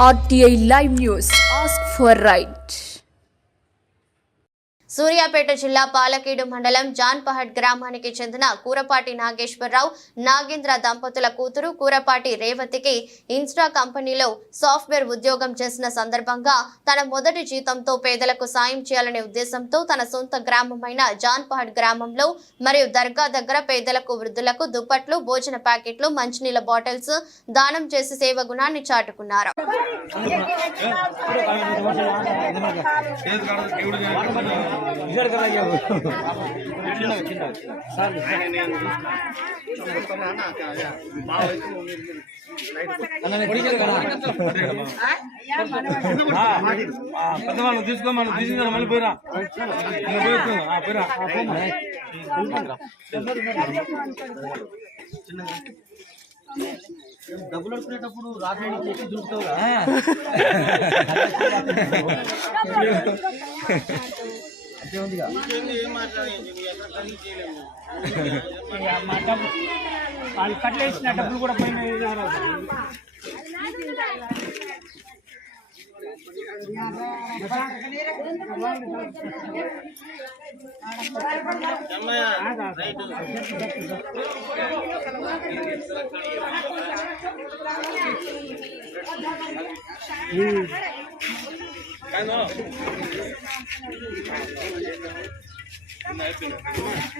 RTI Live News. Ask for right. Suryapet జిల్లా పాలకీడు మండలం జాన్పహడ్ గ్రామానికి చెందిన కూరపాటి నాగేశ్వరరావు నాగేంద్ర దంపతుల కూతురు కూరపాటి రేవతికి ఇన్స్టా కంపెనీలో సాఫ్ట్వేర్ ఉద్యోగం చేసిన సందర్భంగా తన మొదటి జీతంతో పేదలకు సాయం చేయాలనే ఉద్దేశంతో తన సొంత గ్రామమైన జాన్పహడ్ గ్రామంలో మరియు దర్గా దగ్గర పేదలకు వృద్ధులకు దుప్పట్లు భోజన ప్యాకెట్లు మంచినీళ్ల బాటిల్స్ దానం చేసి సేవ గుణాన్ని చాటుకున్నారు. పెద్దవాళ్ళు తీసుకోమని తీసుకుని మళ్ళీ పోయిరా డబ్బులు అడుకునేటప్పుడు రాత్రి చేసి దూకుతావు అంతే ఉంది వాళ్ళు కట్లేసిన డబ్బులు కూడా పోయిన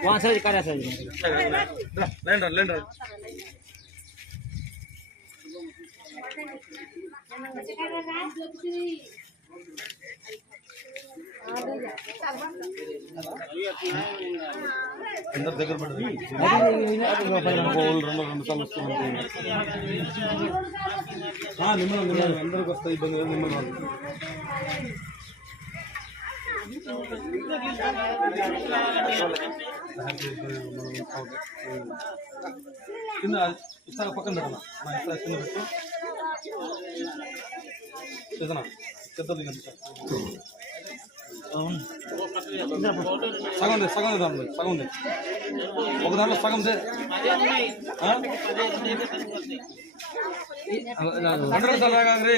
वहाँ से करा सर लेंडर अंदर దగ్గర పడది రెండు సార్లు నిమ్మలు అందరికి వస్తాయి ఇబ్బంది నిమ్మలు కింద ఇస్తాను పక్కన పెట్టాను కింద పెట్టు చేద్దాం పెద్దది సగం సగం దాంట్లో సగం ఉంది ఒక దాంట్లో సగం అంటే